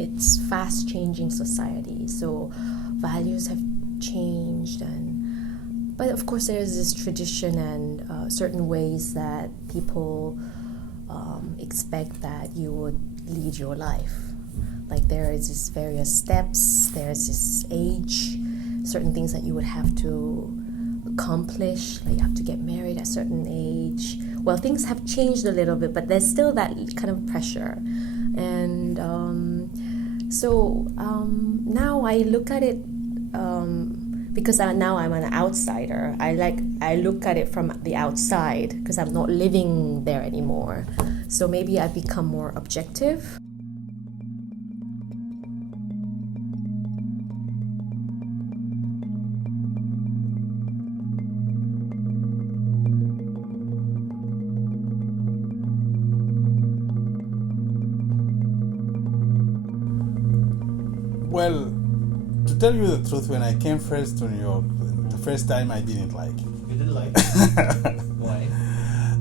it's fast-changing society, so values have changed, but of course there's this tradition and certain ways that people expect that you would lead your life. Like there is this various steps, there's this age, certain things that you would have to accomplish, like you have to get married at a certain age. Well, things have changed a little bit, but there's still that kind of pressure. And so now I look at it, because now I'm an outsider, I look at it from the outside because I'm not living there anymore. So maybe I've become more objective. Well, to tell you the truth, when I came first to New York, the first time I didn't like it. You didn't like it? Why?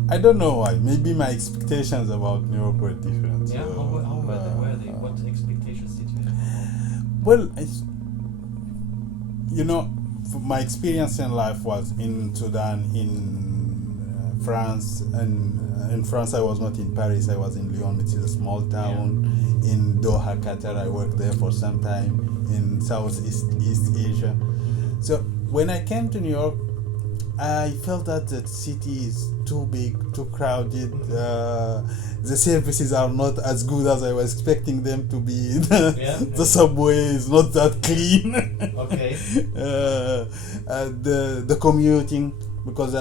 I don't know why. Maybe my expectations about New York were different. Yeah, so, how were they? What expectations did you have? Well, my experience in life was in Sudan, in France, and in France I was not in Paris, I was in Lyon, which is a small town. Yeah. In Doha, Qatar, I worked there for some time, in Southeast Asia. So when I came to New York, I felt that the city is too big, too crowded. The services are not as good as I was expecting them to be. The subway is not that clean. Okay. The commuting, because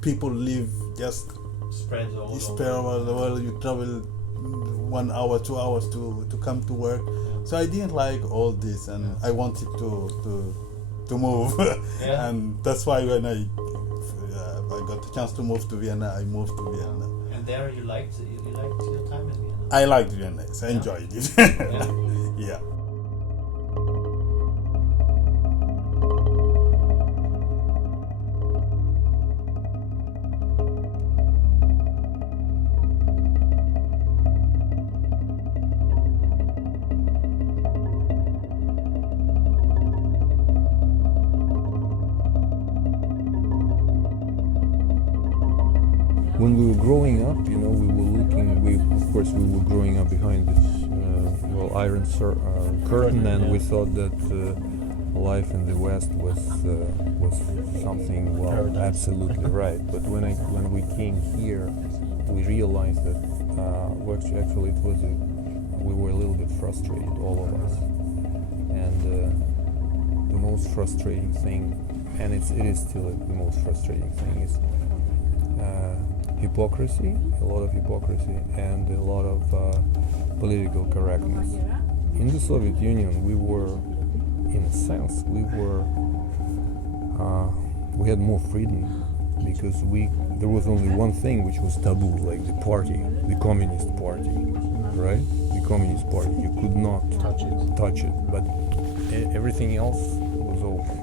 people live just spread all over the world. You travel 1 hour, 2 hours to come to work. So I didn't like all this, and I wanted to move. Yeah. And that's why when I got the chance to move to Vienna, I moved to Vienna. And there you liked your time in Vienna? I liked Vienna. I enjoyed it. Yeah. When we were growing up, we were growing up behind this iron curtain, and we thought that life in the West was something absolutely right. But when we came here, we realized that actually we were a little bit frustrated, all of us. And the most frustrating thing, and it is still the most frustrating thing, is hypocrisy, a lot of hypocrisy, and a lot of political correctness. In the Soviet Union, we were, in a sense, we had more freedom, because there was only one thing which was taboo, like the party, the Communist Party, right? The Communist Party, you could not touch it, but everything else was open.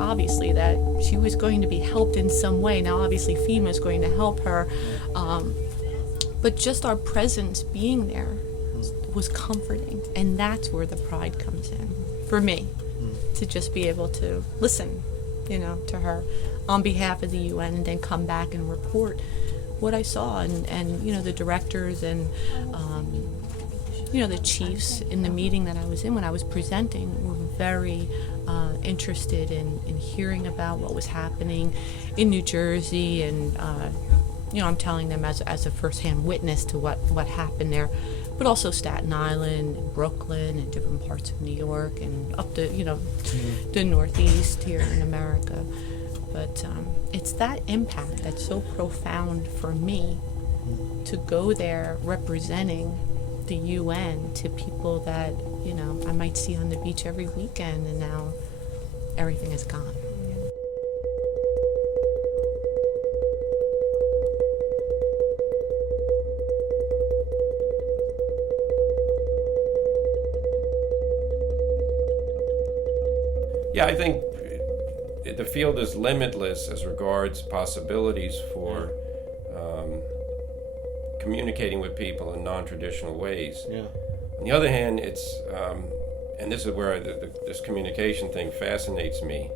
Obviously that she was going to be helped in some way. Now obviously FEMA is going to help her, but just our presence being there was comforting, and that's where the pride comes in for me, to just be able to listen, to her on behalf of the UN, and then come back and report what I saw, and the directors and the chiefs in the meeting that I was in when I was presenting were very interested in hearing about what was happening in New Jersey, and I'm telling them as a first-hand witness to what happened there, but also Staten Island and Brooklyn and different parts of New York and up to the Northeast here in America. But it's that impact that's so profound for me, to go there representing the UN to people that you know, I might see on the beach every weekend, and now everything is gone. Yeah, I think the field is limitless as regards possibilities for communicating with people in non-traditional ways. Yeah. On the other hand, it's, and this is where this communication thing fascinates me,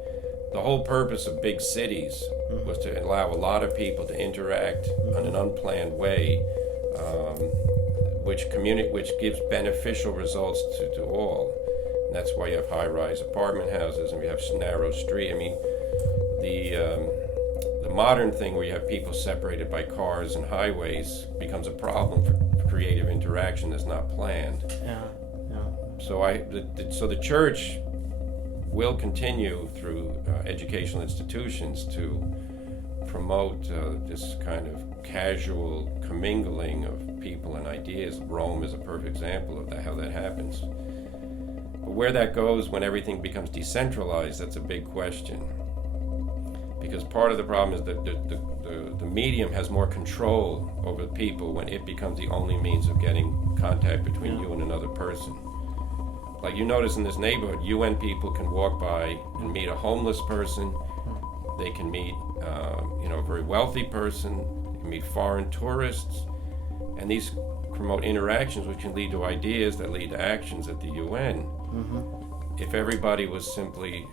the whole purpose of big cities was to allow a lot of people to interact in an unplanned way, which gives beneficial results to all. And that's why you have high-rise apartment houses and you have narrow street. I mean, the modern thing where you have people separated by cars and highways becomes a problem for creative interaction that's not planned. Yeah. So the church will continue through educational institutions to promote this kind of casual commingling of people and ideas. Rome is a perfect example of that, how that happens. But where that goes when everything becomes decentralized, that's a big question. Because part of the problem is that the medium has more control over people when it becomes the only means of getting contact between you and another person. Like you notice in this neighborhood, UN people can walk by and meet a homeless person. They can meet, a very wealthy person. They can meet foreign tourists, and these promote interactions which can lead to ideas that lead to actions at the UN. If everybody was simply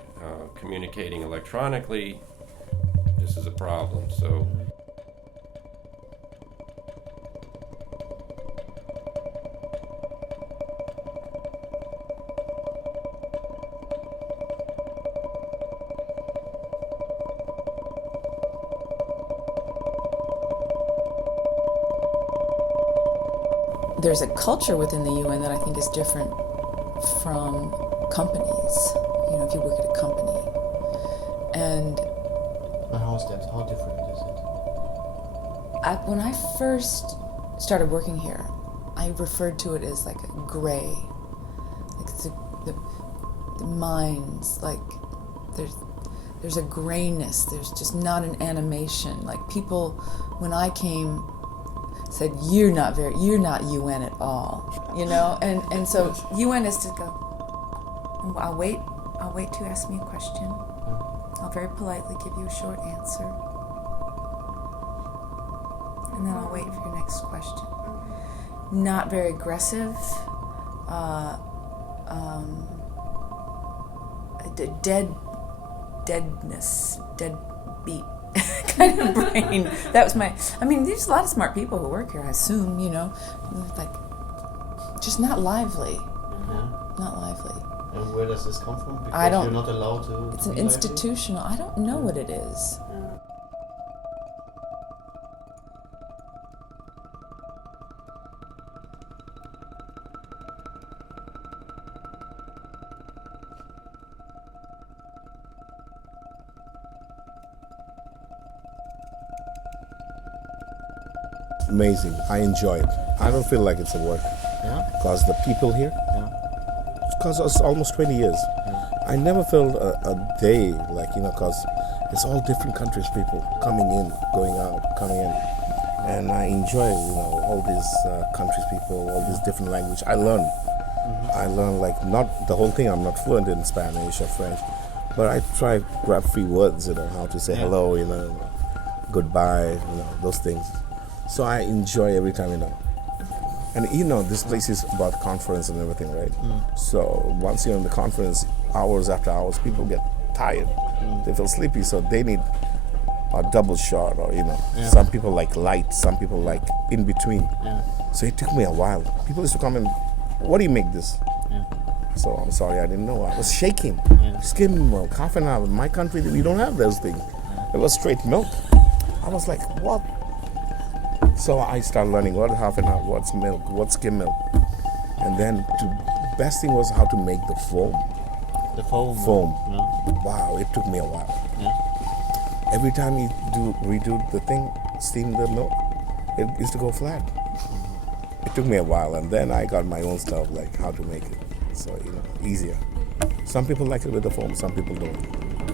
communicating electronically, this is a problem. So. There's a culture within the UN that I think is different from companies. You know, if you work at a company. And how is that? How different is it? when I first started working here, I referred to it as like a gray. Like the minds, like there's a grayness. There's just not an animation. Like people, when I came, said you're not UN at all, you know, and so UN is to go. I'll wait to ask me a question. I'll very politely give you a short answer, and then I'll wait for your next question. Not very aggressive. Deadness, dead beat kind of brain. That was there's a lot of smart people who work here, I assume, you know, like, just not lively. Not lively. And where does this come from? Because you're not allowed to. It's an institutional, I don't know what it is. Amazing. I enjoy it. I don't feel like it's a work. Yeah. Because the people here, because it's almost 20 years. I never felt a day like, you know, because it's all different countries, people coming in, going out, coming in. And I enjoy, you know, all these countries, people, all these different language. I learn. I learn, like, not the whole thing. I'm not fluent in Spanish or French, but I try grab few words, you know, how to say hello, you know, goodbye, you know, those things. So I enjoy every time, you know. And you know, this place is about conference and everything, right? So once you're in the conference, hours after hours, people get tired. They feel sleepy, so they need a double shot, or, you know, some people like light, some people like in between. So it took me a while. People used to come and, what do you make this? So I'm sorry, I didn't know. I was shaking. Skim milk, half an hour. In my country, we don't have those things. It was straight milk. I was like, what? So I started learning what half an hour, what's milk, what's skim milk. And then the best thing was how to make the foam. The foam. Wow, it took me a while. Every time you redo the thing, steam the milk, it used to go flat. It took me a while, and then I got my own stuff, like how to make it. So, easier. Some people like it with the foam, some people don't.